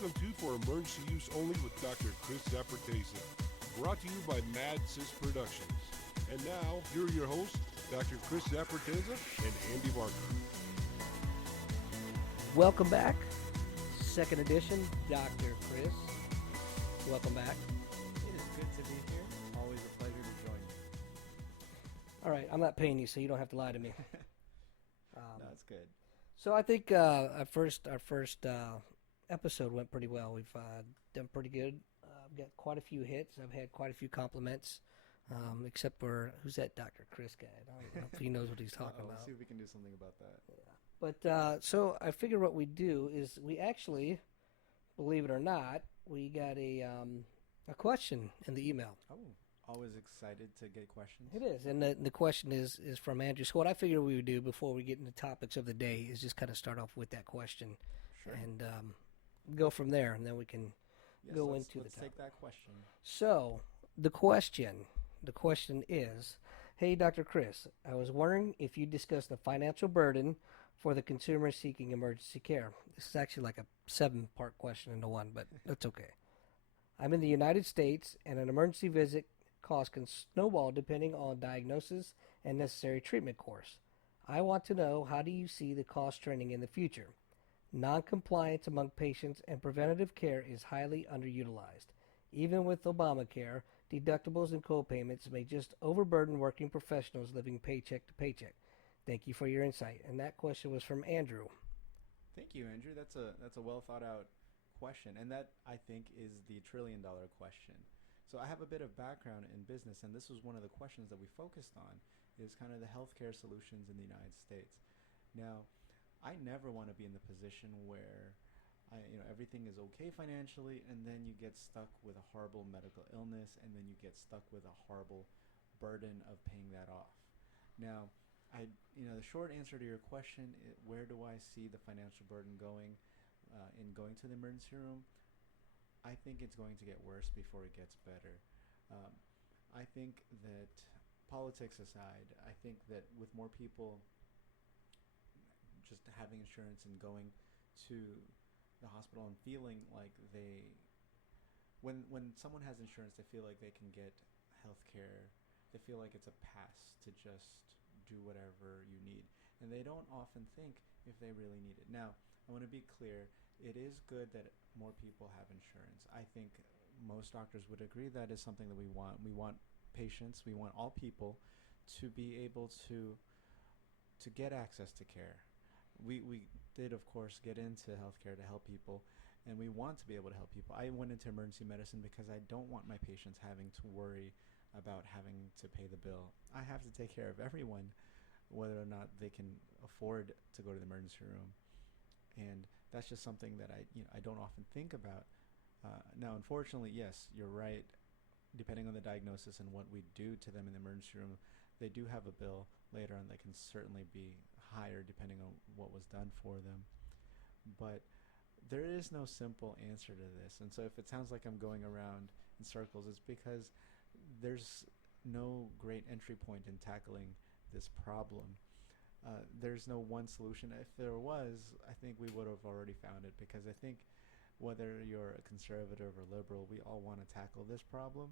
Welcome to For Emergency Use Only with Dr. Kris Zaporteza, brought to you by Mad Sis Productions. And now, here are your hosts, Dr. Kris Zaporteza and Andy Barker. Welcome back. Second edition, Dr. Kris. Welcome back. It is good to be here. Always a pleasure to join you. All right, I'm not paying you, so you don't have to lie to me. No, it's good. So I think our first episode went pretty well. We've done pretty good. I've got quite a few hits. I've had quite a few compliments, except for, who's that Dr. Kris guy? I don't know if he knows what he's talking about. Let's see if we can do something about that. Yeah. But so I figure what we do is we actually, believe it or not, we got a question in the email. Oh, always excited to get questions. It is, and the question is from Andrew. So what I figured we would do before we get into topics of the day is just kind of start off with that question, Sure. and go from there, and then we can go into let's the take topic. that question. So the question is, hey, Dr. Kris, I was wondering if you discuss the financial burden for the consumer seeking emergency care. This is actually like a 7-part question into one, but that's okay. I'm in the United States, and an emergency visit cost can snowball depending on diagnosis and necessary treatment course. I want to know, how do you see the cost trending in the future? Non-compliance among patients and preventative care is highly underutilized. Even with Obamacare, deductibles and co-payments may just overburden working professionals living paycheck to paycheck. Thank you for your insight. And that question was from Andrew. Thank you, Andrew. That's a well thought out question, and that, I think, is the $1 trillion question. So I have a bit of background in business, and this was one of the questions that we focused on, is kind of the healthcare solutions in the United States. Now, I never want to be in the position where everything is okay financially, and then you get stuck with a horrible medical illness, and then you get stuck with a horrible burden of paying that off. Now, the short answer to your question, where do I see the financial burden going in going to the emergency room? I think it's going to get worse before it gets better. I think that, politics aside, I think that with more people just having insurance and going to the hospital and feeling like when someone has insurance, they feel like they can get health care. They feel like it's a pass to just do whatever you need. And they don't often think if they really need it. Now, I want to be clear. It is good that more people have insurance. I think most doctors would agree that is something that we want. We want patients, we want all people to be able to get access to care. We did, of course, get into healthcare to help people, and we want to be able to help people. I went into emergency medicine because I don't want my patients having to worry about having to pay the bill. I have to take care of everyone, whether or not they can afford to go to the emergency room. And that's just something that I don't often think about. Now, unfortunately, yes, you're right. Depending on the diagnosis and what we do to them in the emergency room, they do have a bill later on that can certainly be higher depending on what was done for them. But there is no simple answer to this. And so if it sounds like I'm going around in circles, it's because there's no great entry point in tackling this problem. There's no one solution. If there was, I think we would have already found it, because I think whether you're a conservative or liberal, we all want to tackle this problem,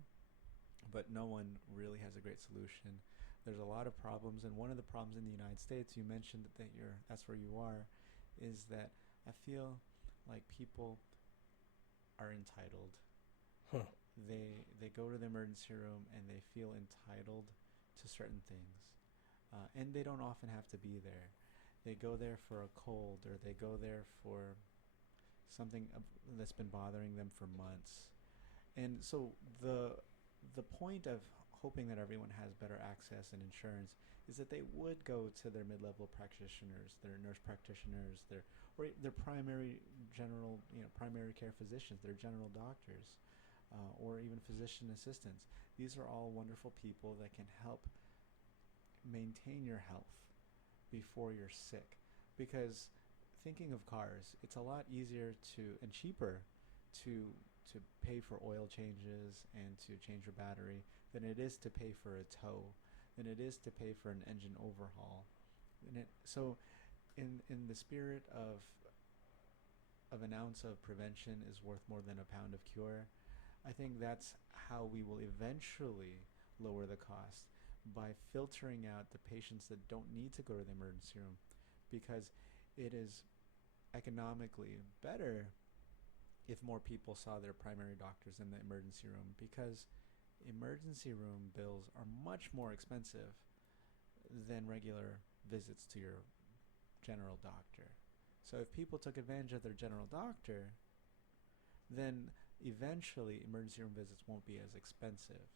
but no one really has a great solution. There's a lot of problems, and one of the problems in the United States, you mentioned that that's where you are, is that I feel like people are entitled. Huh. They go to the emergency room and they feel entitled to certain things. And they don't often have to be there. They go there for a cold, or they go there for something that's been bothering them for months. And so the point of hoping that everyone has better access and insurance is that they would go to their mid-level practitioners, their nurse practitioners, their primary care physicians, their general doctors, or even physician assistants. These are all wonderful people that can help maintain your health before you're sick. Because thinking of cars, it's a lot easier and cheaper to pay for oil changes and to change your battery than it is to pay for a tow, than it is to pay for an engine overhaul. So in the spirit of of an ounce of prevention is worth more than a pound of cure. I think that's how we will eventually lower the cost, by filtering out the patients that don't need to go to the emergency room, because it is economically better if more people saw their primary doctors in the emergency room, because emergency room bills are much more expensive than regular visits to your general doctor. So if people took advantage of their general doctor, then eventually emergency room visits won't be as expensive.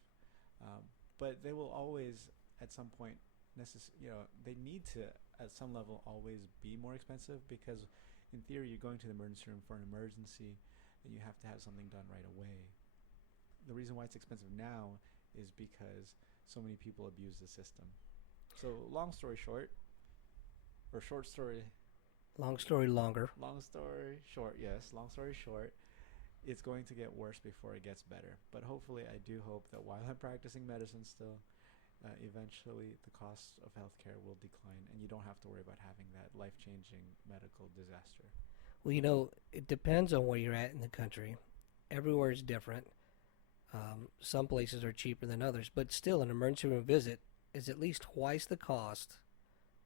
But they will always, at some point, they need to, at some level, always be more expensive, because in theory you're going to the emergency room for an emergency and you have to have something done right away. The reason why it's expensive now is because so many people abuse the system. So long story short, or short story... Long story longer. Long story short, yes. Long story short, it's going to get worse before it gets better. But hopefully, I do hope that while I'm practicing medicine still, eventually the cost of healthcare will decline and you don't have to worry about having that life-changing medical disaster. Well, you know, it depends on where you're at in the country. Everywhere is different. Some places are cheaper than others, but still, an emergency room visit is at least twice the cost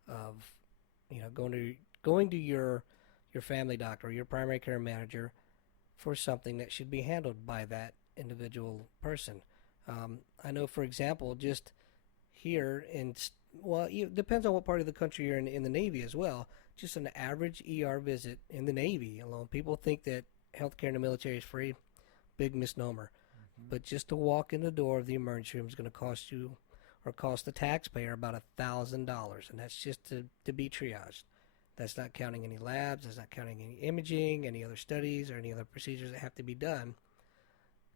of, going to your family doctor or your primary care manager for something that should be handled by that individual person. I know, for example, just here it depends on what part of the country you're in the Navy as well. Just an average ER visit in the Navy alone. People think that healthcare in the military is free. Big misnomer. Mm-hmm. But just to walk in the door of the emergency room is going to cost you, or cost the taxpayer, about $1,000, and that's just to be triaged. That's not counting any labs. That's not counting any imaging, any other studies, or any other procedures that have to be done.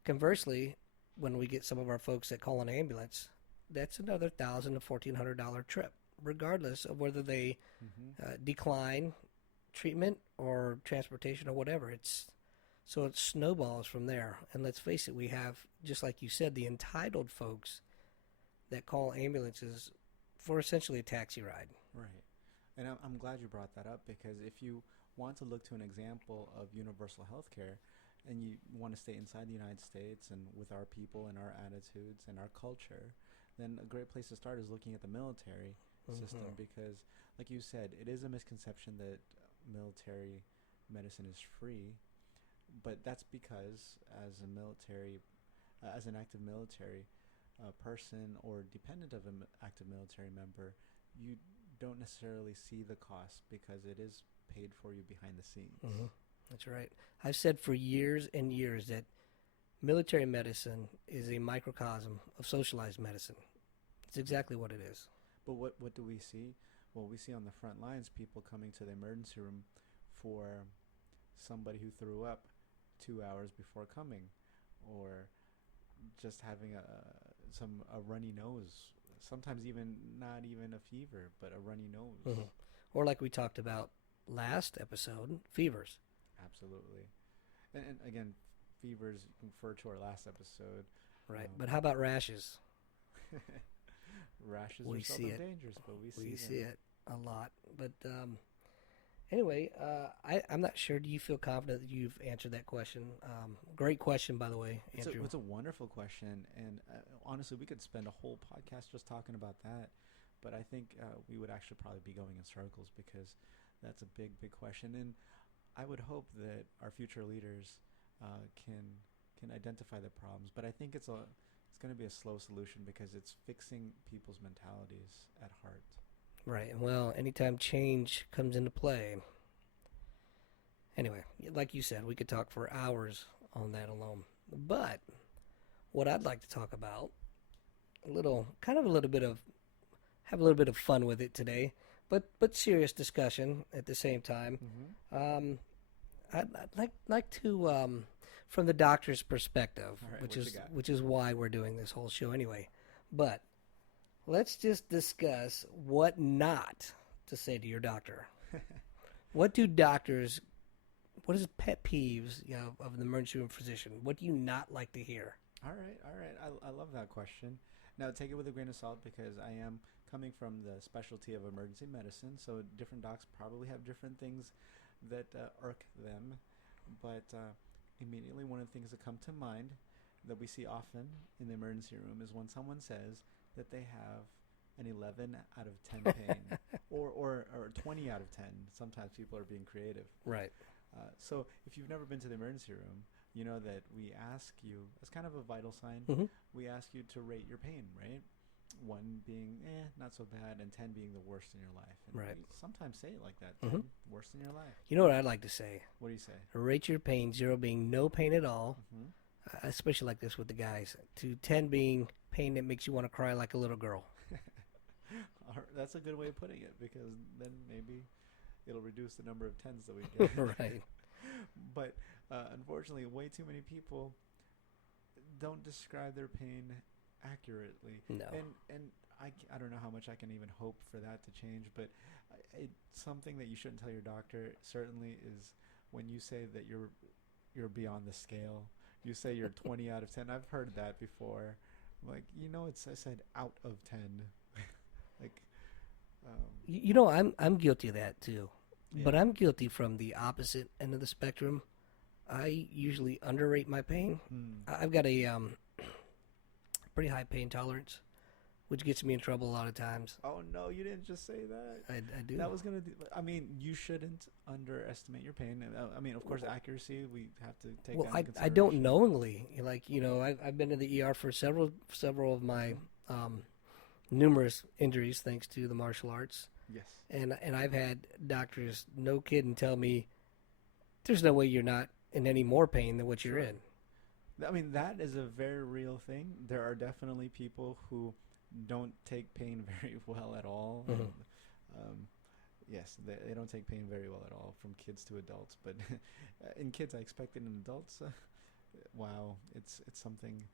Conversely, when we get some of our folks that call an ambulance, that's another $1,000 to $1,400 trip, regardless of whether they decline treatment or transportation or whatever. So it snowballs from there. And let's face it, we have, just like you said, the entitled folks that call ambulances for essentially a taxi ride. Right. And I'm glad you brought that up, because if you want to look to an example of universal health care and you want to stay inside the United States and with our people and our attitudes and our culture, then a great place to start is looking at the military system, because, like you said, it is a misconception that military medicine is free, but that's because as an active military person or dependent of an active military member, you don't necessarily see the cost because it is paid for you behind the scenes. Mm-hmm. That's right. I've said for years and years that military medicine is a microcosm of socialized medicine. It's exactly what it is. But what do we see? Well, we see on the front lines people coming to the emergency room for somebody who threw up 2 hours before coming, or just having a runny nose. Sometimes even not even a fever, but a runny nose. Mm-hmm. Or like we talked about last episode, fevers. Absolutely. And again, fevers refer to our last episode. Right. But how about rashes? Rashes are seldom dangerous, but we see it a lot. But anyway, I'm not sure. Do you feel confident that you've answered that question? Great question, by the way, Andrew. It's a wonderful question, and honestly, we could spend a whole podcast just talking about that. But I think we would actually probably be going in circles, because that's a big, big question. And I would hope that our future leaders can identify the problems. But I think it's going to be a slow solution, because it's fixing people's mentalities at heart. Right. Well, anytime change comes into play. Anyway, like you said, we could talk for hours on that alone. But what I'd like to talk about, have a little bit of fun with it today, but serious discussion at the same time. Mm-hmm. I'd like to, from the doctor's perspective, right, which is why we're doing this whole show anyway. But let's just discuss what not to say to your doctor. What is pet peeves of the emergency room physician? What do you not like to hear? All right. I love that question. Now, take it with a grain of salt, because I am coming from the specialty of emergency medicine, so different docs probably have different things that irk them. But immediately, one of the things that come to mind that we see often in the emergency room is when someone says that they have an 11 out of 10 pain, or 20 out of 10. Sometimes people are being creative. Right. So if you've never been to the emergency room, you know that we ask you, as kind of a vital sign, Mm-hmm. we ask you to rate your pain, right? 1 being, not so bad, and 10 being the worst in your life. And Right. we sometimes say it like that, Mm-hmm. 10, worst in your life. You know what I'd like to say? What do you say? Rate your pain, 0 being no pain at all, Mm-hmm. especially like this with the guys, to 10 being pain that makes you want to cry like a little girl. That's a good way of putting it, because then maybe it'll reduce the number of 10s that we get. Right. But unfortunately, way too many people don't describe their pain accurately. No. And I don't know how much I can even hope for that to change, but it's something that you shouldn't tell your doctor, certainly, is when you say that you're beyond the scale. You say you're 20 out of 10. I've heard that before. Like, I said out of 10. Like, I'm guilty of that too. Yeah. But I'm guilty from the opposite end of the spectrum. I usually underrate my pain. I've got a pretty high pain tolerance, which gets me in trouble a lot of times. Oh no, you didn't just say that. I do. That was gonna. I mean, you shouldn't underestimate your pain. I mean, of course, accuracy we have to take. Well, that into I don't consideration. knowingly, I've been to the ER for several of my numerous injuries thanks to the martial arts, Yes. and I've had doctors, no kidding, tell me there's no way you're not in any more pain than what you're Sure. in. I mean, that is a very real thing. There are definitely people who don't take pain very well at all. Mhm. Yes, they don't take pain very well at all, from kids to adults. But in kids, I expect it. In adults, wow, it's something.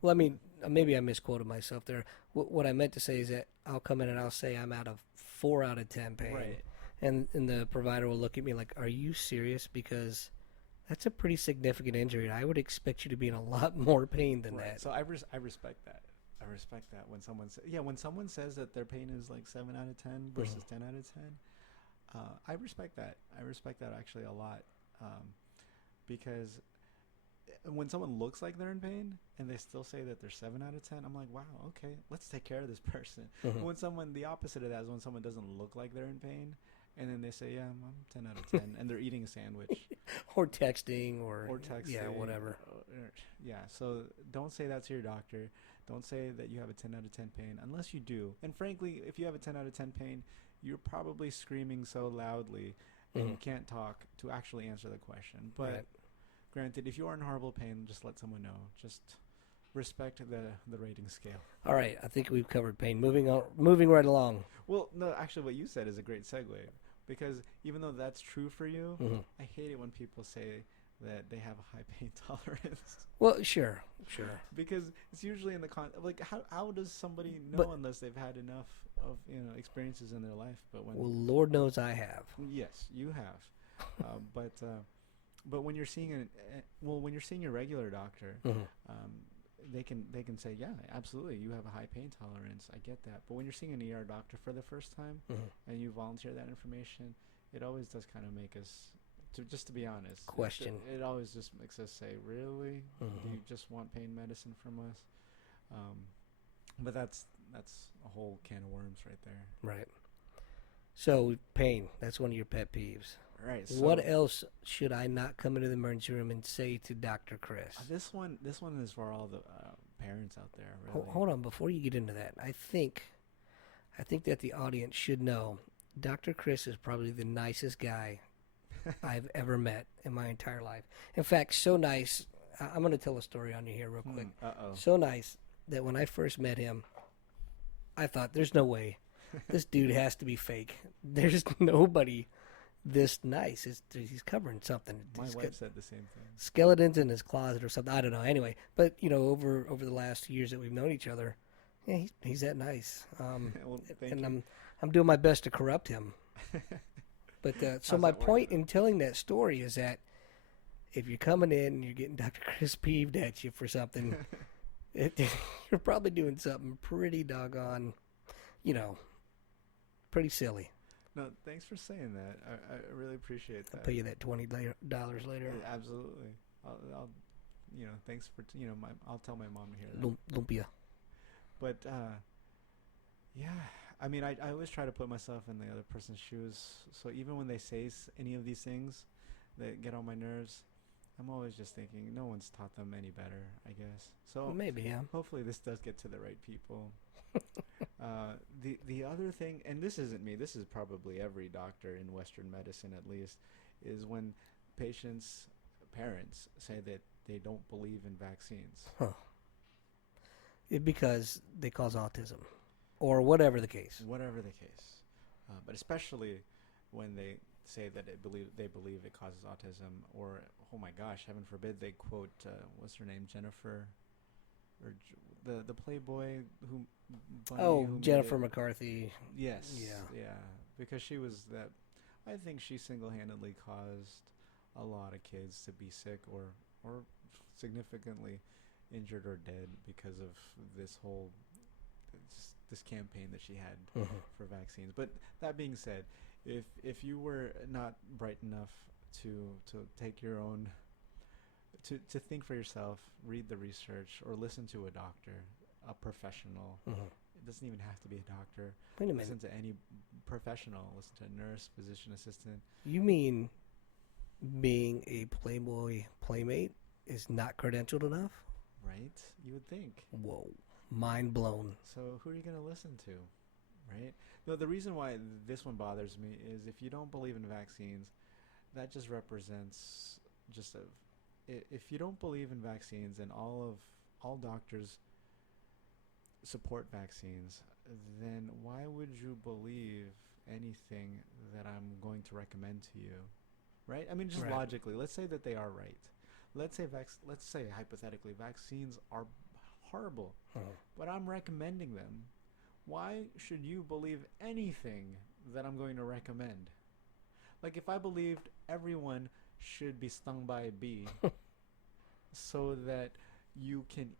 Well, I mean, maybe I misquoted myself there. What I meant to say is that I'll come in and I'll say I'm out of 4 out of 10 pain. Right. And the provider will look at me like, are you serious? Because that's a pretty significant injury. I would expect you to be in a lot more pain than Right. that. So I respect that. I respect that when someone says that their pain is like 7 out of 10 versus 10 out of 10. I respect that. I respect that actually a lot, because when someone looks like they're in pain and they still say that they're 7 out of 10, I'm like, wow, okay, let's take care of this person. Mhm. When the opposite of that is when someone doesn't look like they're in pain, and then they say, yeah, I'm 10 out of 10, and they're eating a sandwich. Or texting or Texting. yeah, whatever. Yeah, so don't say that to your doctor. Don't say that you have a 10 out of 10 pain unless you do. And frankly, if you have a 10 out of 10 pain, you're probably screaming so loudly and you can't talk to actually answer the question. But Right. granted, if you are in horrible pain, just let someone know. Just respect the rating scale. All right, I think we've covered pain. Moving right along. Well, no, actually what you said is a great segue, because even though that's true for you, Mhm. I hate it when people say that they have a high pain tolerance. Well, sure. Because it's usually in the like, how does somebody know But- unless they've had enough of experiences in their life? But when Well, Lord knows I have. yes, you have, but when you're seeing when you're seeing your regular doctor, Mhm. they can say, yeah, absolutely, you have a high pain tolerance. I get that. But when you're seeing an ER doctor for the first time Mhm. and you volunteer that information, it always does kind of make us. To be honest, Question. It always just makes us say, really? Do Mhm. you just want pain medicine from us? But that's a whole can of worms right there. Right. So, pain, that's one of your pet peeves. Right. So What else should I not come into the emergency room and say to Dr. Kris? This one is for all the parents out there. Really. Hold on, before you get into that, I think that the audience should know Dr. Kris is probably the nicest guy I've ever met in my entire life. In fact, so nice, I'm going to tell a story on you here real quick. Uh-oh. So nice that when I first met him, I thought, there's no way. This dude has to be fake. There's nobody this nice. He's covering something. My He's wife got said the same thing. skeletons in his closet or something. I don't know. Anyway, but, over the last years that we've known each other, yeah, he's that nice. Well, thank and you. I'm doing my best to corrupt him. But so How's my that working point out? in telling that story is that if you're coming in and you're getting Dr. Kris peeved at you for something, you're probably doing something pretty doggone, pretty silly. No, thanks for saying that. I really appreciate I'll that. pay you that $20 later. Absolutely. I'll thanks for I'll tell my mom to hear that. Lumpia. But yeah, I mean, I always try to put myself in the other person's shoes. So even when they say any of these things that get on my nerves, I'm always just thinking, no one's taught them any better, I guess. So Well, maybe, yeah. hopefully this does get to the right people. The other thing, and this isn't me, this is probably every doctor in Western medicine at least, is when parents say that they don't believe in vaccines. Huh. Because they cause autism. Or whatever the case. Whatever the case. But especially when they say that they believe it causes autism, or, oh my gosh, heaven forbid, they quote, what's her name, Jennifer, or the Playboy who Jennifer McCarthy. Yes. Yeah. Because she was that. I think she single-handedly caused a lot of kids to be sick or significantly injured or dead because of this whole this campaign that she had for vaccines. But that being said, if you were not bright enough to take your own to think for yourself, read the research, or listen to a doctor, a professional. It doesn't even have to be a doctor. Wait a minute. Listen to any professional. Listen to a nurse, physician assistant. You mean being a Playboy playmate is not credentialed enough? Right? You would think. Whoa. Mind blown. So who are you going to listen to? Right? No, the reason why this one bothers me is if you don't believe in vaccines, that just represents just if you don't believe in vaccines and all doctors support vaccines, then why would you believe anything that I'm going to recommend to you? Right? I mean, just logically, let's say that they are right. Let's say hypothetically vaccines are horrible, but I'm recommending them. Why should you believe anything that I'm going to recommend? Like, if I believed everyone should be stung by a bee so that you can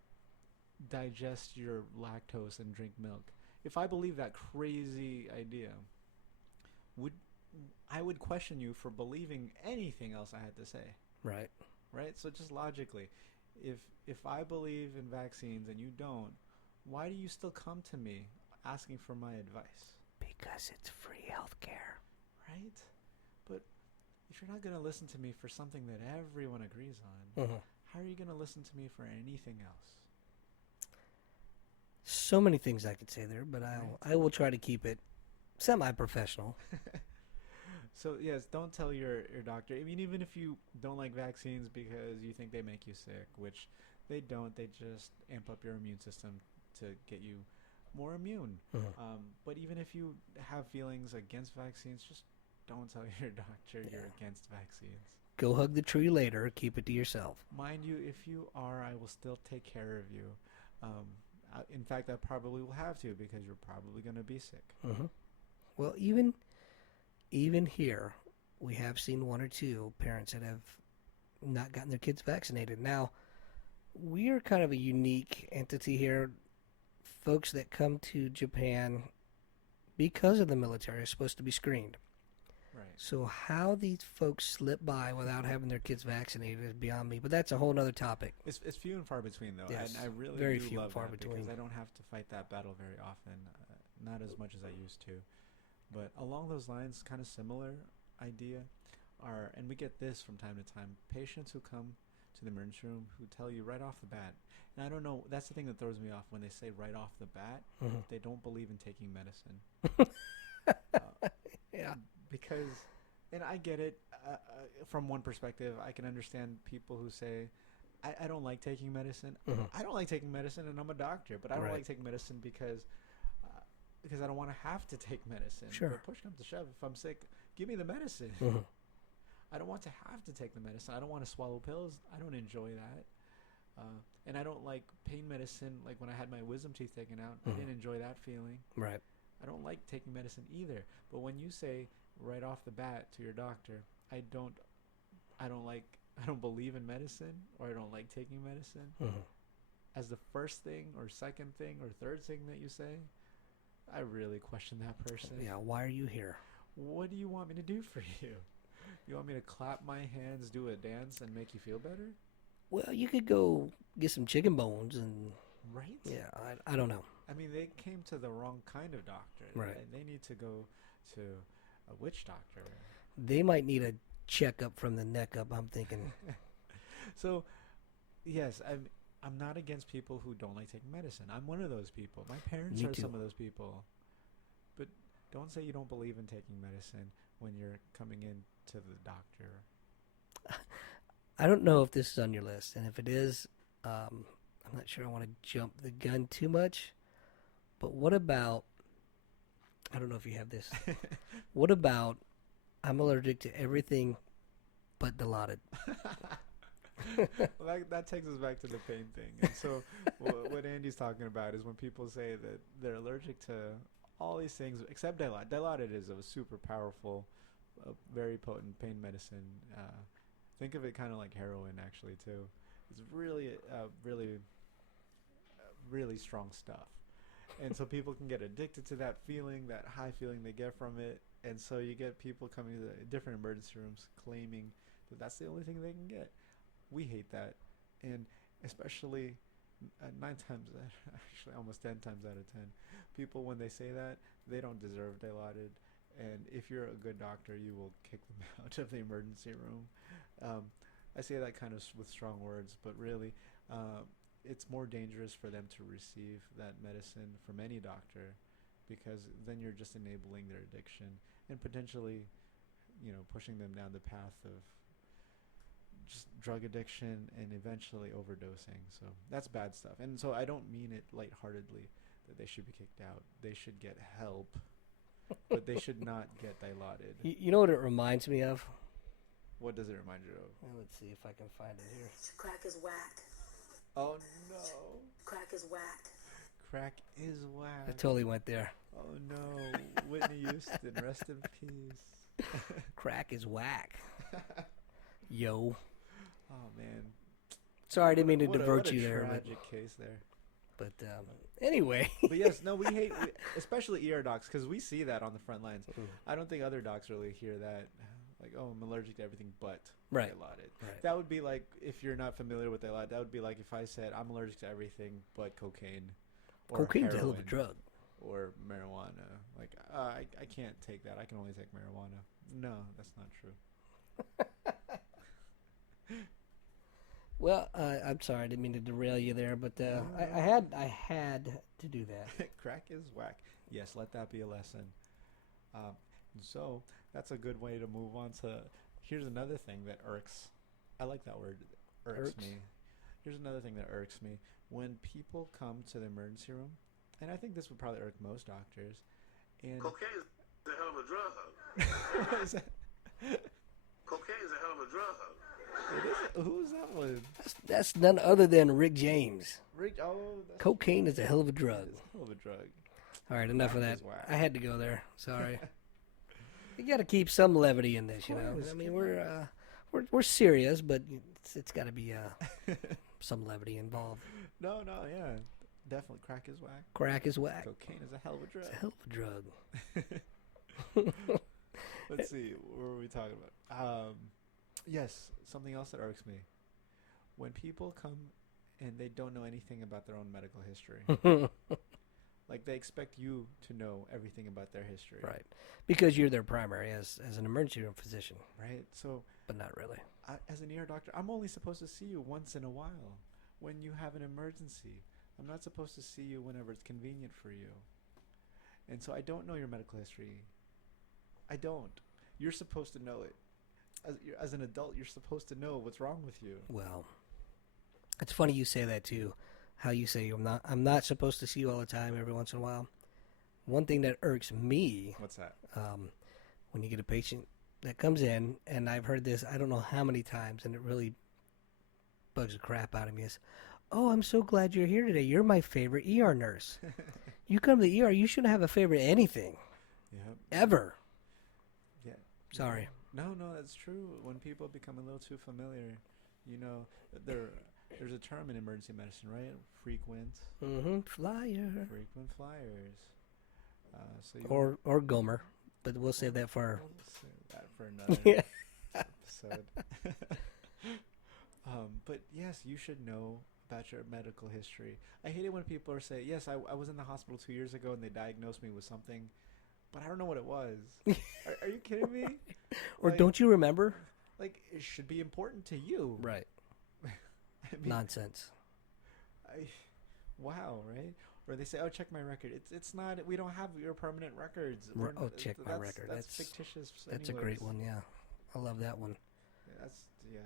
digest your lactose and drink milk, if I believe that crazy idea, I would question you for believing anything else I had to say. Right. So just logically, if I believe in vaccines and you don't, why do you still come to me asking for my advice? Because it's free healthcare. Right? But if you're not going to listen to me for something that everyone agrees on, how are you going to listen to me for anything else? So many things I could say there, but I will try to keep it semi-professional. So yes, don't tell your doctor. I mean, even if you don't like vaccines because you think they make you sick, which they don't, they just amp up your immune system to get you more immune. But even if you have feelings against vaccines, just don't tell your doctor you're against vaccines. Go hug the tree later. Keep it to yourself. Mind you, if you are, I will still take care of you. In fact, I probably will have to because you're probably going to be sick. Well, even here, we have seen one or two parents that have not gotten their kids vaccinated. Now, we are kind of a unique entity here. Folks that come to Japan because of the military are supposed to be screened. Right. So how these folks slip by without having their kids vaccinated is beyond me. But that's a whole other topic. It's few and far between, though. Yes, and I really very do few love and far that between. because I don't have to fight that battle very often, not as much as I used to. But along those lines, kind of similar idea are, and we get this from time to time, patients who come to the emergency room who tell you right off the bat, and I don't know, that's the thing that throws me off when they say right off the bat, they don't believe in taking medicine. Yeah. Because, and I get it, from one perspective, I can understand people who say, I don't like taking medicine. I don't like taking medicine, and I'm a doctor, but I don't like taking medicine because I don't want to have to take medicine. Sure. But push comes to shove, if I'm sick, give me the medicine. I don't want to have to take the medicine. I don't want to swallow pills. I don't enjoy that. And I don't like pain medicine. Like when I had my wisdom teeth taken out, I didn't enjoy that feeling. Right. I don't like taking medicine either. But when you say right off the bat to your doctor, I don't believe in medicine, or I don't like taking medicine, as the first thing or second thing or third thing that you say, I really question that person. Yeah, why are you here? what do you want me to do for you? You want me to clap my hands, do a dance, and make you feel better? Well, you could go get some chicken bones and Right? yeah, I don't know. I mean, they came to the wrong kind of doctor. Right. They need to go to a witch doctor. They might need a checkup from the neck up. I'm thinking. So, yes, I'm not against people who don't like taking medicine. I'm one of those people. My parents Me are too. some of those people. But don't say you don't believe in taking medicine when you're coming in to the doctor. I don't know if this is on your list, and if it is, I'm not sure I want to jump the gun too much. But what about? I don't know if you have this. What about? I'm allergic to everything but Dilaudid. Well, that takes us back to the pain thing. And so what Andy's talking about is when people say that they're allergic to all these things except Dilaudid. Dilaudid is a super powerful, very potent pain medicine. Think of it kind of like heroin, actually, too. It's really, really strong stuff. And so people can get addicted to that feeling, that high feeling they get from it. And so you get people coming to the different emergency rooms claiming that that's the only thing they can get. We hate that. And especially 9 times, actually almost 10 times out of 10, people, when they say that, they don't deserve Dilaudid. And if you're a good doctor, you will kick them out of the emergency room. I say that kind of with strong words, but really, it's more dangerous for them to receive that medicine from any doctor, because then you're just enabling their addiction and potentially, pushing them down the path of just drug addiction and eventually overdosing. So that's bad stuff. And so I don't mean it lightheartedly that they should be kicked out. They should get help, but they should not get Dilaudid. You know what it reminds me of? What does it remind you of? Well, let's see if I can find it here. Crack is whack. Oh no. Crack is whack. Crack is whack. I totally went there. Oh no. Whitney Houston, rest in peace. Crack is whack. Yo. Oh man. Sorry, I didn't mean to What divert a you there. tragic case there. But anyway. But yes, no, we hate, especially ER docs, because we see that on the front lines. I don't think other docs really hear that. Like, oh, I'm allergic to everything but Right. Dilaudid. Right. That would be like, if you're not familiar with Dilaudid, that would be like if I said I'm allergic to everything but cocaine. Or Cocaine's a hell of a heroin drug. Or marijuana. Like, I can't take that. I can only take marijuana. No, that's not true. Well, I'm sorry, I didn't mean to derail you there, but I had to do that. Crack is whack. Yes, let that be a lesson. So that's a good way to move on to. Here's another thing that irks. I like that word. Irks me. Here's another thing that irks me. When people come to the emergency room, and I think this would probably irk most doctors. And cocaine is a hell of a drug. What is that? Cocaine is a hell of a drug. It is, who's that one? That's none other than Rick James. Rick. Oh, that's Cocaine is a hell of a drug. It's a hell of a drug. All right, enough of Crack that. is whack. I had to go there. Sorry. You got to keep some levity in this, you know. course, I mean, we're serious, but it's got to be some levity involved. No, yeah, definitely. Crack is whack. Crack is whack. Cocaine is a hell of a drug. It's a hell of a drug. Let's see, what were we talking about? Yes, something else that irks me. When people come and they don't know anything about their own medical history. Like, they expect you to know everything about their history. Right. Because you're their primary as an emergency room physician. Right? So, But not really. as an ER doctor, I'm only supposed to see you once in a while when you have an emergency. I'm not supposed to see you whenever it's convenient for you. And so I don't know your medical history. I don't. You're supposed to know it. As an adult, you're supposed to know what's wrong with you. Well, it's funny you say that too. How you say I'm not supposed to see you all the time, every once in a while. One thing that irks me, What's that? when you get a patient that comes in, and I've heard this I don't know how many times, and it really bugs the crap out of me, is, oh, I'm so glad you're here today. You're my favorite ER nurse. You come to the ER, you shouldn't have a favorite anything. Yep. Ever. Yeah. Sorry. No, that's true. When people become a little too familiar, there's a term in emergency medicine, right? Frequent Flyer. flyers. So Or Gomer. but we'll save that for. We'll save that for another Yeah. episode. But yes, you should know about your medical history. I hate it when people say, yes, I was in the hospital 2 years ago and they diagnosed me with something, but I don't know what it was. Are you kidding me? Or Like, don't you remember? Like, it should be important to you. Right. I mean, Nonsense. wow, right? Or they say, "Oh, check my record." It's not. We don't have your permanent records. Oh, check my record. That's fictitious. That's a anyways. great one. Yeah, I love that one. Yeah.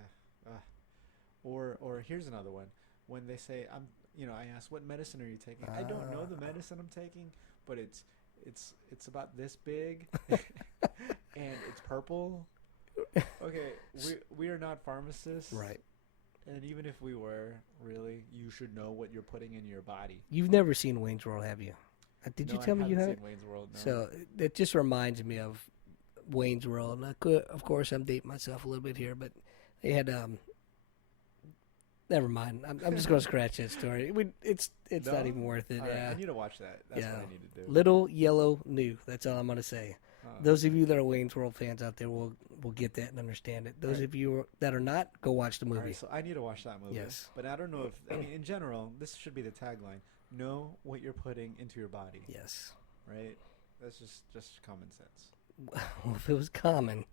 Or here's another one. When they say, I ask, "What medicine are you taking?" I don't know the medicine I'm taking, but it's about this big, and it's purple. Okay, we are not pharmacists, Right. And even if we were, really, you should know what you're putting in your body. You've never seen Wayne's World, have you? Did you tell me you haven't haven't? seen Wayne's World, no. So it just reminds me of Wayne's World. And of course, I'm dating myself a little bit here, but they had never mind. I'm just going to scratch that story. It's No? not even worth it. All right, Yeah. I need to watch that. That's Yeah. what I need to do. Little Yellow New. That's all I'm going to say. Uh, Those of you that are Wayne's World fans out there will get that and understand it. Those Right. of you that are not, go watch the all movie. right, so I need to watch that movie. Yes. But I don't know in general, this should be the tagline. Know what you're putting into your body, Yes. right? That's just common sense. Well, if it was common,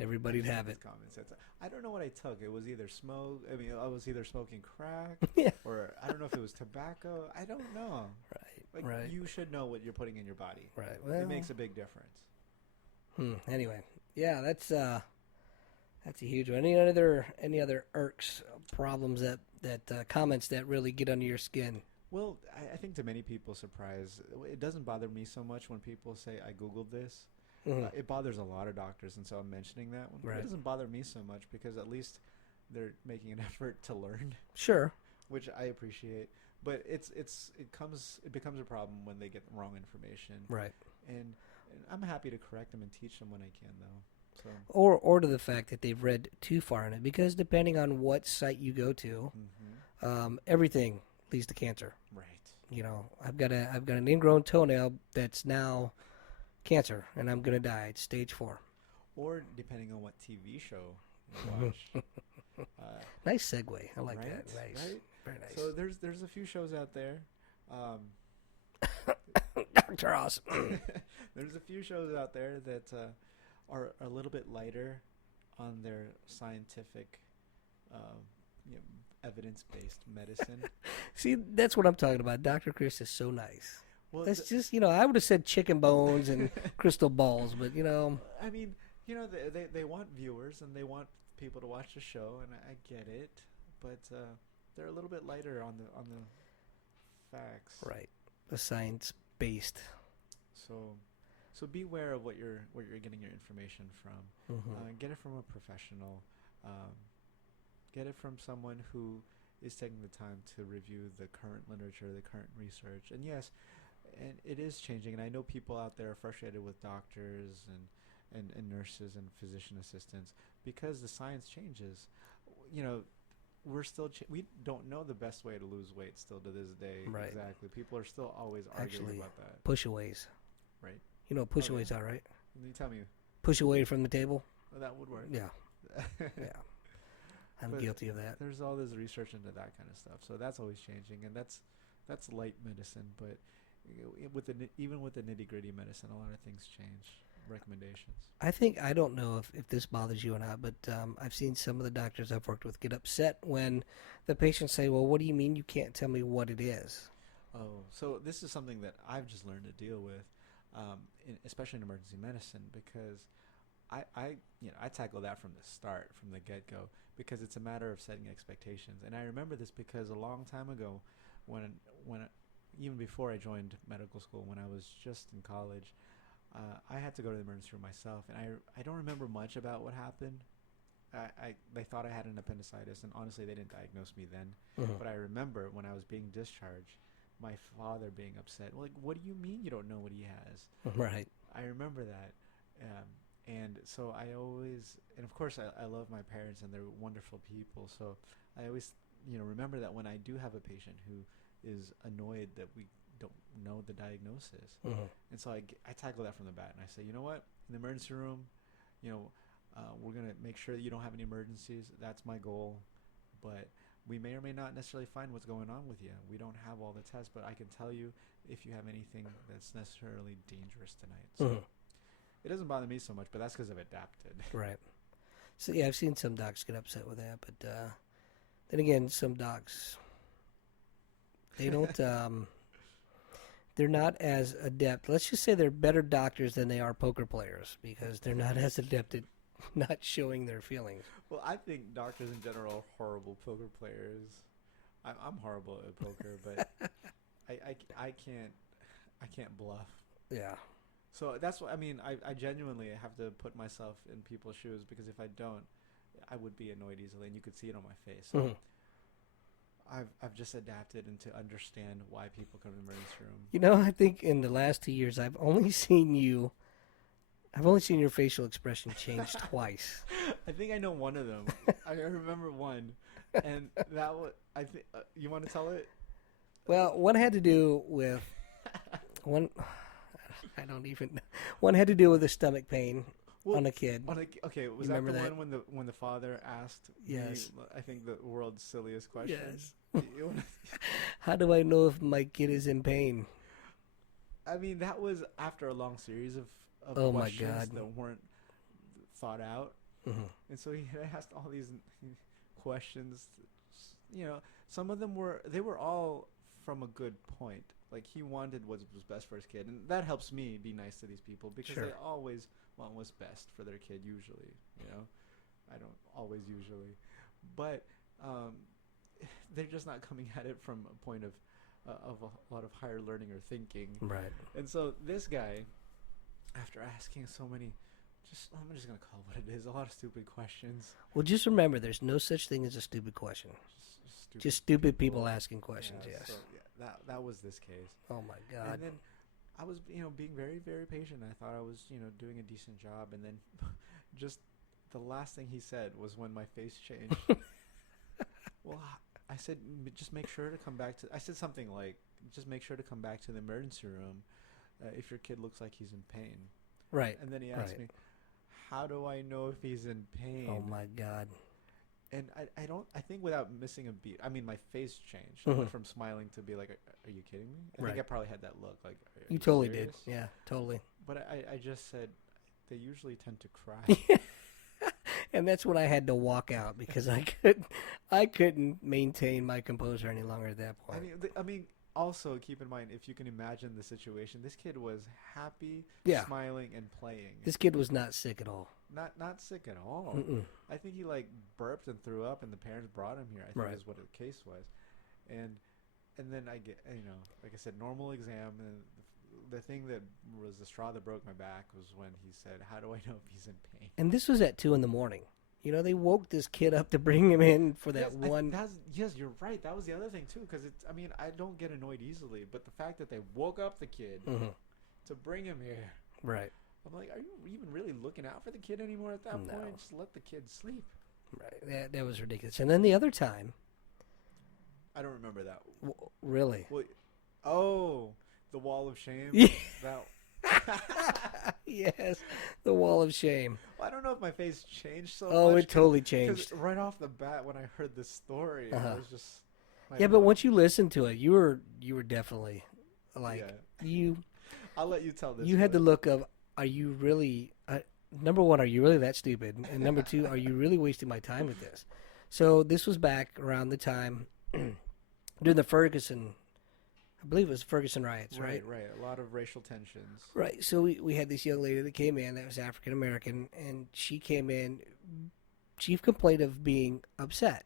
everybody'd have it. It's common sense. I don't know what I took. It was either smoke. I mean, I was either smoking crack, Yeah. or I don't know if it was tobacco. I don't know. Like, Right. you should know what you're putting in your body. Right. Well, It makes a big difference. Anyway, yeah, that's a huge one. Any other irks, problems that comments that really get under your skin? Well, I think to many people's surprise, it doesn't bother me so much when people say, I Googled this. Mhm. It bothers a lot of doctors, and so I'm mentioning that one. But Right. it doesn't bother me so much because at least they're making an effort to learn, Sure. which I appreciate. But it becomes a problem when they get the wrong information. Right. And I'm happy to correct them and teach them when I can, though. So Or to the fact that they've read too far in it, because depending on what site you go to, everything leads to cancer. right. You know, I've got an ingrown toenail that's now cancer, and I'm gonna die. It's stage 4. Or depending on what TV show you watch. Nice segue. I like Right? that. Nice. Right? Very nice. So there's a few shows out there. Dr. Oz. There's a few shows out there that are a little bit lighter on their scientific, evidence-based medicine. See, that's what I'm talking about. Dr. Kris is so nice. Well, That's just, I would have said chicken bones and crystal balls, but, I mean, they want viewers and they want people to watch the show, and I get it, but they're a little bit lighter on the facts. right. The science-based. So beware of what you're getting your information from. Mhm. Get it from a professional. Get it from someone who is taking the time to review the current literature, the current research. And yes, and it is changing. And I know people out there are frustrated with doctors and nurses and physician assistants because the science changes. We're still we don't know the best way to lose weight still to this day. Right. Exactly. People are still always arguing Actually, about that. push-aways. Right. You know what Okay. push-aways are, right? You tell me. Push away from the table? That would work. Yeah. Yeah. I'm But guilty of that. There's all this research into that kind of stuff, so that's always changing, and that's light medicine. But even with the nitty gritty medicine, a lot of things change. Recommendations. I don't know if this bothers you or not, but I've seen some of the doctors I've worked with get upset when the patients say, well, what do you mean you can't tell me what it is? Oh, so this is something that I've just learned to deal with, especially in emergency medicine, because I tackle that from the start, from the get-go, because it's a matter of setting expectations. And I remember this because a long time ago, when even before I joined medical school, when I was just in college, I had to go to the emergency room myself, and I don't remember much about what happened. They thought I had an appendicitis, and honestly, they didn't diagnose me then. Mhm. But I remember when I was being discharged, my father being upset. Like, what do you mean you don't know what he has? Right. I remember that. And so I always, and of course I love my parents and they're wonderful people. So I always, remember that when I do have a patient who is annoyed that we don't know the diagnosis. Mhm. And so I tackle that from the bat, and I say, you know what, in the emergency room, you know, we're gonna make sure that you don't have any emergencies. That's my goal, but we may or may not necessarily find what's going on with you. We don't have all the tests, but I can tell you if you have anything that's necessarily dangerous tonight. So Mhm. it doesn't bother me so much, but that's because I've adapted. Right. So yeah, I've seen some docs get upset with that, but then again, some docs they don't. They're not as adept. Let's just say they're better doctors than they are poker players because they're not as adept at not showing their feelings. Well, I think doctors in general are horrible poker players. I'm horrible at poker, but I can't bluff. Yeah. So that's what I mean. I genuinely have to put myself in people's shoes because if I don't, I would be annoyed easily, and you could see it on my face. So Mhm. I've just adapted and to understand why people come to the emergency room. You know, I think in the last 2 years, I've only seen your facial expression change twice. I think I know one of them. I remember one, and that was I think you want to tell it. Well, one had to do with one. I don't even know. One had to do with the stomach pain on a kid. Okay, was You that the remember one when the father asked Yes. me, I think the world's silliest question? Yes. You wanna- How do I know if my kid is in pain? I mean, that was after a long series of Oh my questions God. that weren't thought out. Mhm. And so he had asked all these questions. You know, some of them were all from a good point. Like he wanted what was best for his kid, and that helps me be nice to these people because Sure. they always want what's best for their kid. Usually, you know, I don't always usually, but they're just not coming at it from a point of a lot of higher learning or thinking. Right. And so this guy, after asking so many, I'm just gonna call it what it is, a lot of stupid questions. Well, just remember, there's no such thing as a stupid question. Just stupid people asking questions. Yeah, Yes. so, yeah, that was this case. Oh my God. And then I was, being very, very patient. I thought I was, doing a decent job. And then just the last thing he said was when my face changed. Well, I said, just make sure to come back to, I said something like, just make sure to come back to the emergency room if your kid looks like he's in pain. Right. And then he asked Right. me, how do I know if he's in pain? Oh my God. And I think without missing a beat, I mean, my face changed. I went from smiling to be like, are you kidding me? I Right. think I probably had that look. Like, are You totally serious? did. Yeah, totally. But I just said, they usually tend to cry. And that's when I had to walk out because I couldn't maintain my composure any longer at that point. I mean, also keep in mind, if you can imagine the situation, this kid was happy, Yeah. smiling, and playing. This kid was not sick at all. Not sick at all. Mm-mm. I think he like burped and threw up, and the parents brought him here. I think Right. is what the case was, and then I get like I said, normal exam, and the thing that was the straw that broke my back was when he said, "How do I know if he's in pain?" And this was at 2 a.m. They woke this kid up to bring him in for that one. Yes, you're right. That was the other thing too, because I mean, I don't get annoyed easily, but the fact that they woke up the kid Mhm. to bring him here, Right. I'm like, are you even really looking out for the kid anymore at that No. point? Just let the kid sleep. Right. That was ridiculous. And then the other time, I don't remember that. really. Well, oh, the wall of shame. Yeah. That. Yes, the wall of shame. I don't know if my face changed so Oh, much. it totally 'cause changed. right off the bat, when I heard this story, I was just. Yeah, but once you listened to it, you were definitely like Yeah. I'll let you tell this. You had the one. look of, are you really? Number one, are you really that stupid? And number two, are you really wasting my time with this? So this was back around the time during the Ferguson. I believe it was Ferguson riots, right? Right. A lot of racial tensions. Right. So we had this young lady that came in that was African American, and she came in, chief complaint of being upset.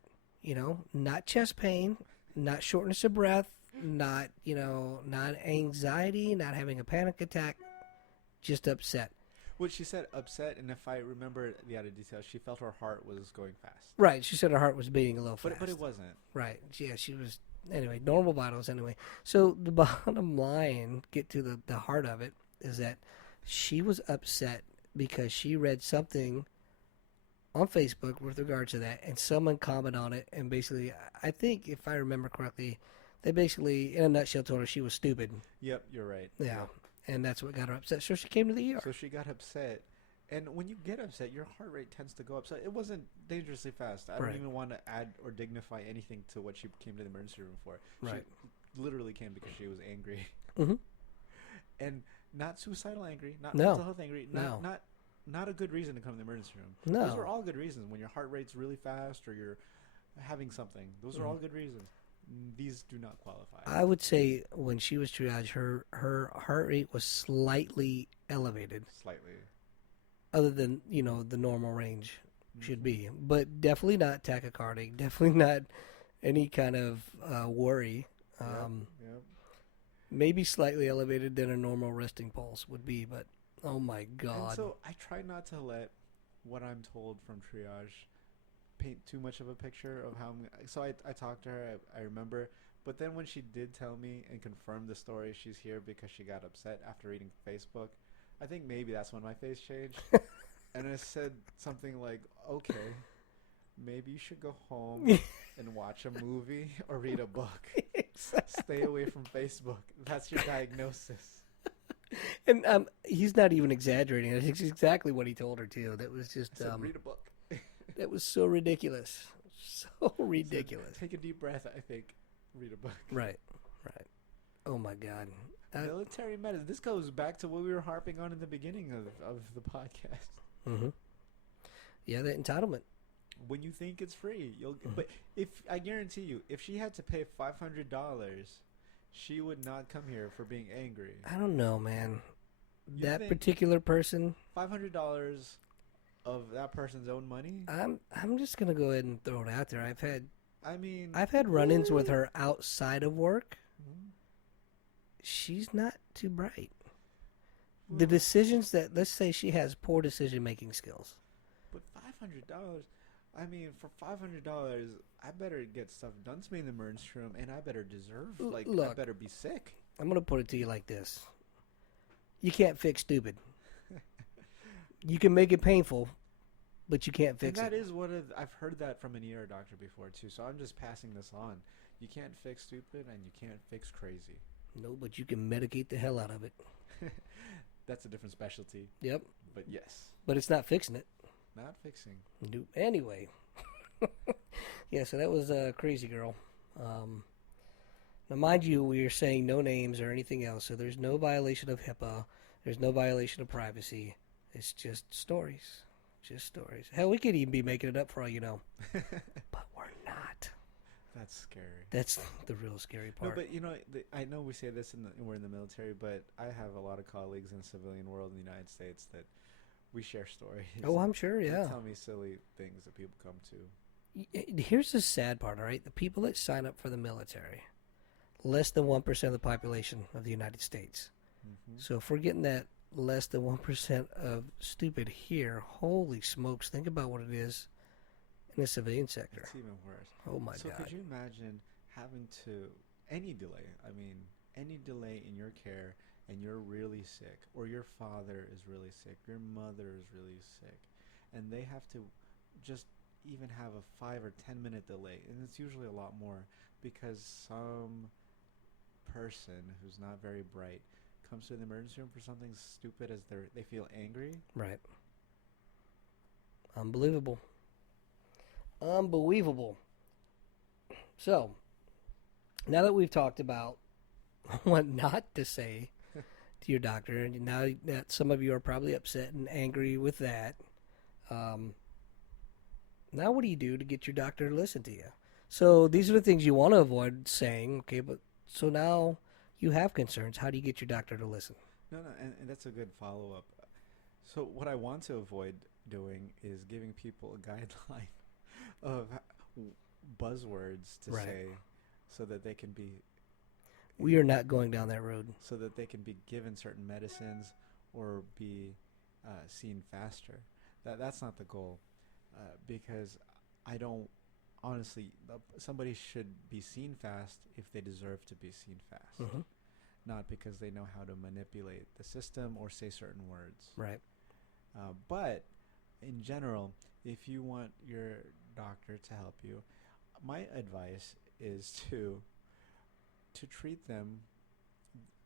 Not chest pain, not shortness of breath, not anxiety, not having a panic attack, just upset. Well, she said upset, and if I remember the other details, she felt her heart was going fast. Right. She said her heart was beating a little fast. But it wasn't. Right. Yeah, she was. Anyway, normal vitals anyway. So the bottom line, get to the heart of it, is that she was upset because she read something on Facebook with regards to that, and someone commented on it, and basically, I think, if I remember correctly, They basically, in a nutshell, told her she was stupid. Yep, you're right. Yeah. Yep. And that's what got her upset. So she came to the ER. So she got upset. And when you get upset, your heart rate tends to go up. So it wasn't dangerously fast. I don't Right. even want to add or dignify anything to what she came to the emergency room for. Right. She literally came because she was angry. Mm-hmm. And not suicidal angry, not No. mental health angry, No. not a good reason to come to the emergency room. No. Those are all good reasons. When your heart rate's really fast or you're having something, those are all good reasons. These do not qualify. I would say when she was triaged, her heart rate was slightly elevated, Slightly. other than the normal range should be, but definitely not tachycardic. Definitely not any kind of worry. Yep. Maybe slightly elevated than a normal resting pulse would be, but oh my And God! so I try not to let what I'm told from triage paint too much of a picture of how so I talked to her, I remember, but then when she did tell me and confirm the story, she's here because she got upset after reading Facebook, I think maybe that's when my face changed. And I said something like, okay, maybe you should go home and watch a movie or read a book. Stay away from Facebook. That's your diagnosis. And he's not even exaggerating. It's exactly what he told her too. That was just I said, read a book. that was so ridiculous, so ridiculous. Take a deep breath. I think read a book. Right. Oh my God. Military medicine. This goes back to what we were harping on in the beginning of the podcast. Mm-hmm. Yeah, the entitlement. When you think it's free, you'll. But if I guarantee you, if she had to pay $500, she would not come here for being angry. I don't know, man. You That think particular person. $500 of that person's own money. I'm just gonna go ahead and throw it out there. I've had run-ins with her outside of work. She's not too bright. The decisions that, let's say she has poor decision-making skills. But $500, for $500, I better get stuff done to me in the emergency room, and I better deserve, I Look. better be sick. I'm going to put it to you like this. You can't fix stupid. You can make it painful, but you can't fix And that it. is I've heard that from an ER doctor before, too, so I'm just passing this on. You can't fix stupid, and you can't fix crazy. No, but you can medicate the hell out of it. That's a different specialty. Yep. But yes, But it's not fixing it. not fixing. Nope. Anyway. Yeah, so that was Crazy Girl. Now, mind you, we are saying no names or anything else, so there's no violation of HIPAA. There's no violation of privacy. It's just stories. Just stories. Hell, we could even be making it up for all you know. But we're not. That's scary. That's the real scary part. No, but I know we say this we're in the military, but I have a lot of colleagues in the civilian world in the United States that we share stories. Oh, I'm sure, They yeah. tell me silly things that people come to. Here's the sad part, all right? The people that sign up for the military, less than 1% of the population of the United States. Mm-hmm. So if we're getting that less than 1% of stupid here, holy smokes, think about what it is in the civilian sector. It's even worse. Oh, my So God. could you imagine having to, any delay in your care, and you're really sick, or your father is really sick, your mother is really sick, and they have to just even have a 5 or 10 minute delay, and it's usually a lot more because some person who's not very bright comes to the emergency room for something stupid as they feel angry. Right. Unbelievable. Unbelievable. So, now that we've talked about what not to say to your doctor, and now that some of you are probably upset and angry with that, now what do you do to get your doctor to listen to you? So these are the things you want to avoid saying, okay, but so now you have concerns. How do you get your doctor to listen? No, and that's a good follow-up. So what I want to avoid doing is giving people a guideline of buzzwords to Right. say so that they can be We are not going down that road. so that they can be given certain medicines or be seen faster. That's not the goal, because I don't honestly. Somebody should be seen fast if they deserve to be seen fast, Mm-hmm. not because they know how to manipulate the system or say certain words. Right. But in general, if you want your doctor to help you, my advice is to to treat them.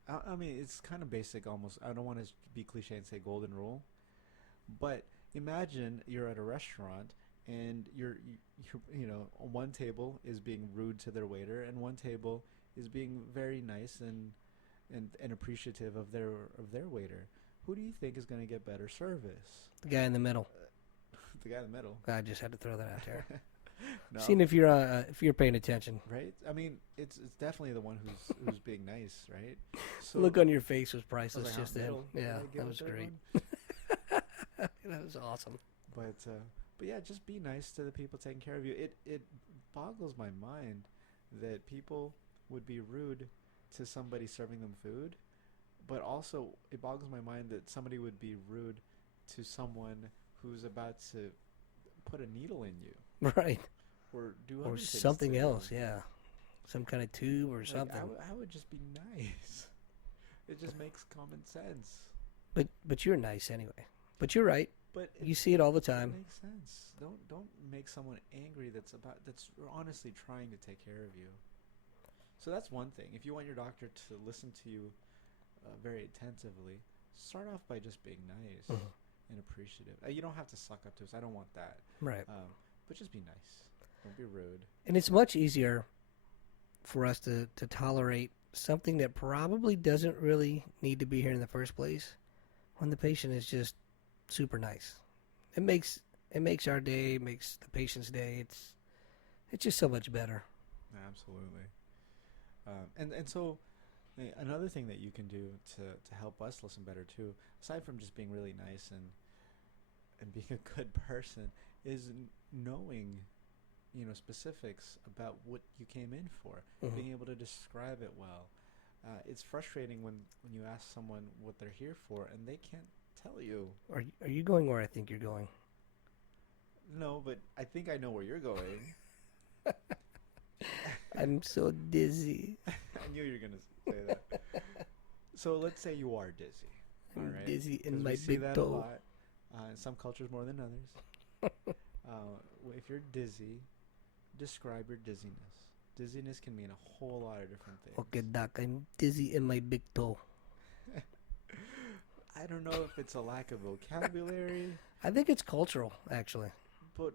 I mean, it's kind of basic almost. I don't want to be cliche and say golden rule, but imagine you're at a restaurant and one table is being rude to their waiter and one table is being very nice and appreciative of their waiter. Who do you think is going to get better service? The guy in the middle. The guy in the middle. I just had to throw that out there. No. Seeing if you're paying attention. Right? I mean, it's definitely the one who's being nice, right? So Look on your face was I priceless was like, just then. middle. Did Yeah, I give that a was third great. one? That was awesome. But yeah, just be nice to the people taking care of you. It boggles my mind that people would be rude to somebody serving them food, but also it boggles my mind that somebody would be rude to someone who's about to put a needle in you Right. or do Or other things something to you. else, yeah. Some kind of tube or Like, something. I would just be nice. It just makes common sense. But you're nice anyway. But you're right. But You see it all the it time. makes sense. Don't make someone angry that's honestly trying to take care of you. So that's one thing. If you want your doctor to listen to you very attentively, start off by just being nice Mhm. and appreciative. You don't have to suck up to us. I don't want that. Right. But just be nice. Don't be rude. And it's much easier for us to tolerate something that probably doesn't really need to be here in the first place when the patient is just super nice. It makes our day, makes the patient's day. It's just so much better. Absolutely. And so another thing that you can do to help us listen better too, aside from just being really nice and being a good person, is knowing specifics about what you came in for, Mhm. being able to describe it well. It's frustrating when you ask someone what they're here for and they can't tell you. Are you going where I think you're going? No, but I think I know where you're going. I'm so dizzy. I knew you were going to say that. So let's say you are dizzy. I'm all right? dizzy 'Cause in my we see big that toe. a lot. In some cultures more than others. If you're dizzy, describe your dizziness. Dizziness can mean a whole lot of different things. Okay, doc, I'm dizzy in my big toe. I don't know if it's a lack of vocabulary, I think it's cultural, actually. but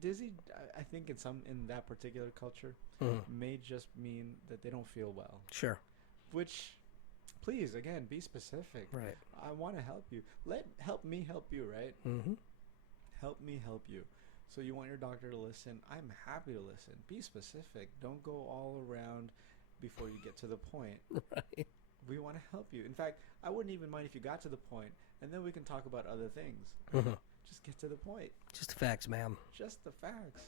dizzy, I think in that particular culture, Mhm. may just mean that they don't feel well. Sure. Which, please, again, be specific. Right. I want to help you. Help me help you, right? Mm-hmm. Help me help you. So you want your doctor to listen. I'm happy to listen. Be specific. Don't go all around before you get to the point. Right. We want to help you. In fact, I wouldn't even mind if you got to the point, and then we can talk about other things. Mhm. Just get to the point. Just the facts, ma'am. Just the facts.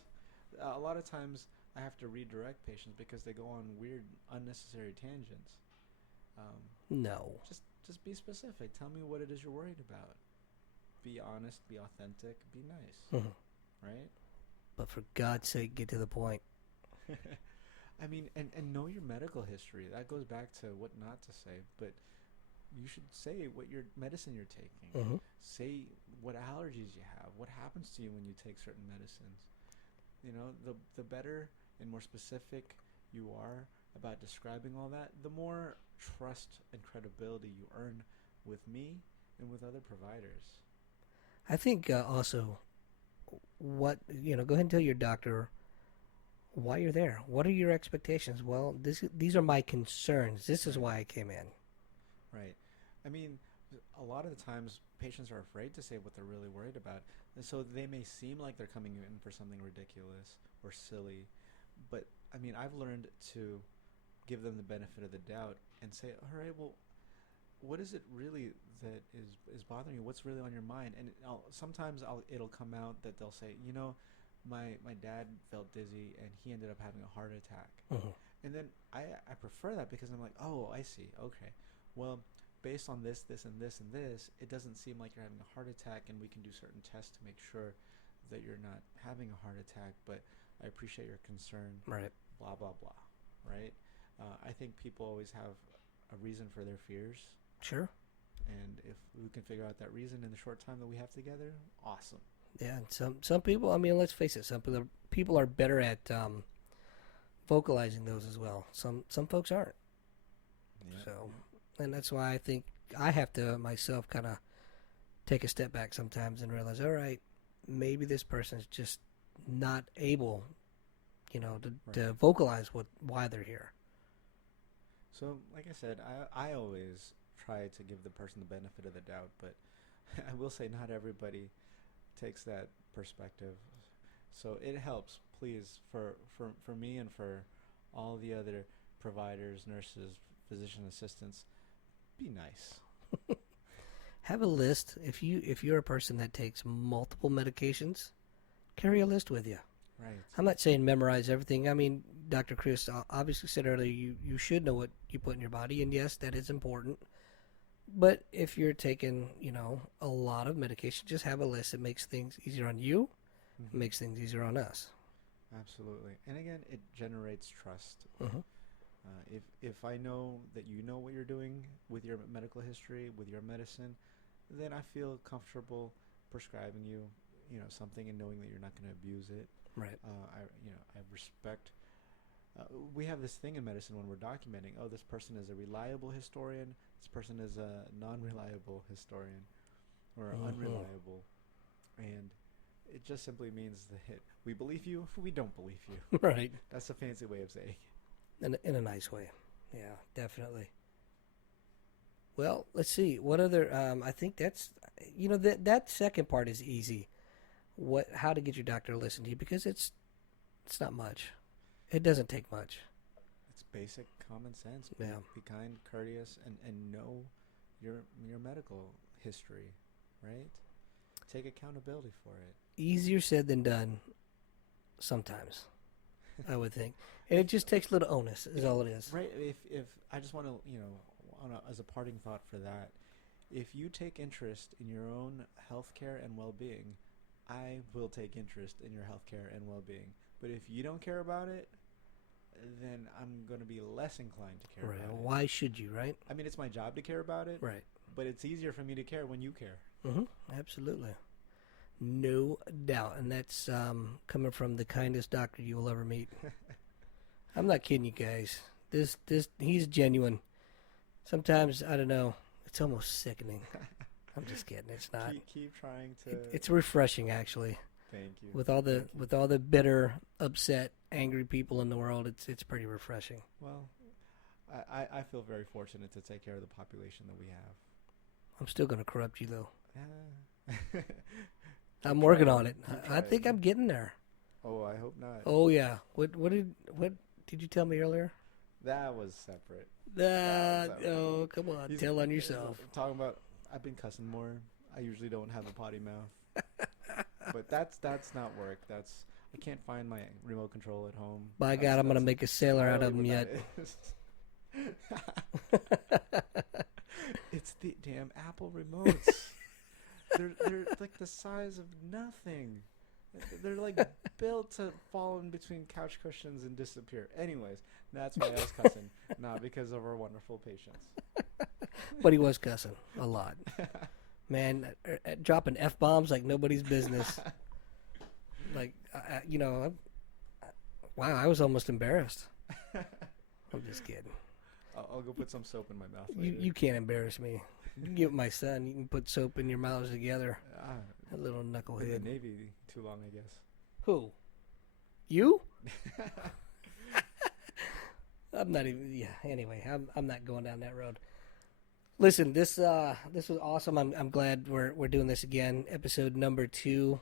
A lot of times I have to redirect patients because they go on weird, unnecessary tangents. No. Just be specific. Tell me what it is you're worried about. Be honest. Be authentic. Be nice. Mhm. Right? But for God's sake, get to the point. I mean, and know your medical history. That goes back to what not to say, but you should say what your medicine you're taking. Mm-hmm. Say what allergies you have. What happens to you when you take certain medicines. The better and more specific you are about describing all that, the more trust and credibility you earn with me and with other providers. I think also, go ahead and tell your doctor why you're there. What are your expectations? Well, these are my concerns. This is why I came in. Right. I mean, a lot of the times patients are afraid to say what they're really worried about. And so they may seem like they're coming in for something ridiculous or silly. But, I mean, I've learned to give them the benefit of the doubt and say, all right, well, what is it really that is bothering you? What's really on your mind? And sometimes it'll come out that they'll say, my dad felt dizzy and he ended up having a heart attack. Mhm. And then I prefer that because I'm like, oh, I see. Okay. Well, based on this, and this, and this, it doesn't seem like you're having a heart attack, and we can do certain tests to make sure that you're not having a heart attack, but I appreciate your concern. Right. Blah, blah, blah. Right? I think people always have a reason for their fears. Sure. And if we can figure out that reason in the short time that we have together, awesome. Yeah. And some people. I mean, let's face it. Some people are better at vocalizing those as well. Some folks aren't. Yeah. So, and that's why I think I have to myself kind of take a step back sometimes and realize, all right, maybe this person's just not able, to vocalize why they're here. So, like I said, I always try to give the person the benefit of the doubt, but I will say not everybody takes that perspective. So it helps, please, for me and for all the other providers, nurses, physician assistants, be nice. Have a list. If you're a person that takes multiple medications, carry a list with you. Right. I'm not saying memorize everything. I mean, Dr. Kris obviously said earlier you should know what you put in your body, and yes, that is important. But if you're taking, a lot of medication, just have a list. It makes things easier on you. It makes things easier on us. Absolutely. And again, it generates trust. Mhm. If I know that you know what you're doing with your medical history, with your medicine, then I feel comfortable prescribing you, something, and knowing that you're not going to abuse it. Right. I respect. We have this thing in medicine when we're documenting. Oh, this person is a reliable historian. This person is a non-reliable historian, or unreliable, and it just simply means that we believe you, we don't believe you. Right. That's a fancy way of saying. In a nice way. Yeah, definitely. Well, let's see. What other? I think that's that second part is easy. How to get your doctor to listen to you, because it's not much. It doesn't take much. It's basic common sense. Yeah. Be kind, courteous, and know your medical history, right? Take accountability for it. Easier said than done. Sometimes, I would think, and it just takes a little onus. Is all it is. Right. If I just want to, as a parting thought for that, if you take interest in your own healthcare and well-being, I will take interest in your healthcare and well-being. But if you don't care about it, then I'm going to be less inclined to care about it. Why should you, right? I mean, it's my job to care about it. Right. But it's easier for me to care when you care. Absolutely. No doubt. And that's coming from the kindest doctor you will ever meet. I'm not kidding you guys. He's genuine. Sometimes, I don't know, it's almost sickening. I'm just kidding. It's not. Keep trying to. It's refreshing, actually. Thank you. With all the bitter, upset, angry people in the world, it's pretty refreshing. Well, I feel very fortunate to take care of the population that we have. I'm still going to corrupt you, though. I'm Keep working trying. on it. Keep I think trying. I'm getting there. Oh, I hope not. Oh yeah. What did you tell me earlier? That was separate. Oh, come on. Tell on yourself. Talking about, I've been cussing more. I usually don't have a potty mouth. But that's not work. I can't find my remote control at home. By God, I'm going to make a sailor out of him yet. It's the damn Apple remotes. They're like the size of nothing. They're like built to fall in between couch cushions and disappear. Anyways, that's why I was cussing, not because of our wonderful patients. But he was cussing a lot. Man, dropping F-bombs like nobody's business. Like, wow, I was almost embarrassed. I'm just kidding. I'll go put some soap in my mouth later. You can't embarrass me. You can give it my son. You can put soap in your mouths together. A little In the knucklehead. Navy too long, I guess. Who? You? I'm not even. Yeah. Anyway, I'm not going down that road. Listen, this was awesome. I'm glad we're doing this again. Episode number 2.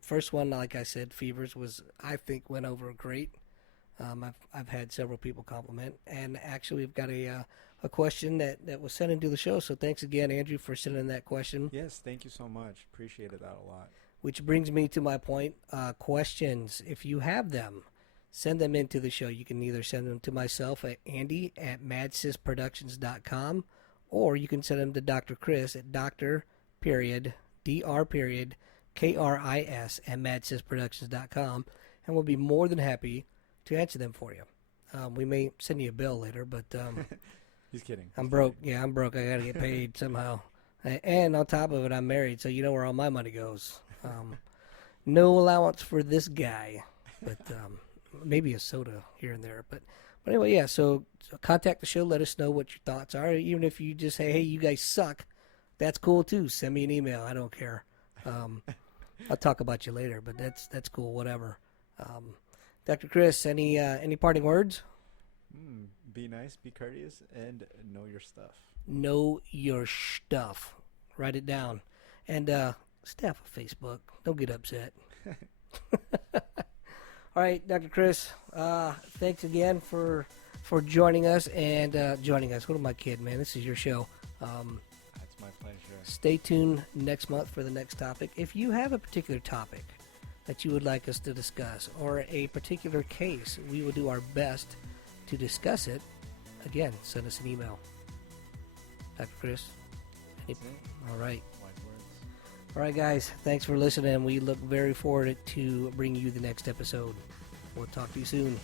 First one, like I said, Fevers I think went over great. I've had several people compliment, and actually we've got a question that was sent into the show. So thanks again, Andrew, for sending that question. Yes, thank you so much. Appreciated that a lot. Which brings me to my point. Questions, if you have them, send them into the show. You can either send them to myself at Andy@MadSysProductions.com, or you can send them to Dr. Kris at Dr. Kris @MadSysProductions.com, and we'll be more than happy to answer them for you. We may send you a bill later, but He's kidding. I'm broke. Yeah, I'm broke. I got to get paid somehow. And on top of it, I'm married, so you know where all my money goes. No allowance for this guy. But maybe a soda here and there. But anyway, yeah. So contact the show. Let us know what your thoughts are. Even if you just say, "Hey, you guys suck," that's cool too. Send me an email. I don't care. I'll talk about you later, but that's cool. Whatever. Dr. Kris, any parting words? Be nice, be courteous, and know your stuff. Know your stuff. Write it down. And staff of Facebook. Don't get upset. All right, Dr. Kris, thanks again for joining us and joining us. What am I kidding, man? This is your show. That's my pleasure. Stay tuned next month for the next topic. If you have a particular topic that you would like us to discuss or a particular case, we will do our best to discuss it. Again, send us an email. Dr. Kris? That's it. All right. Wise words. All right, guys. Thanks for listening. We look very forward to bringing you the next episode. We'll talk to you soon.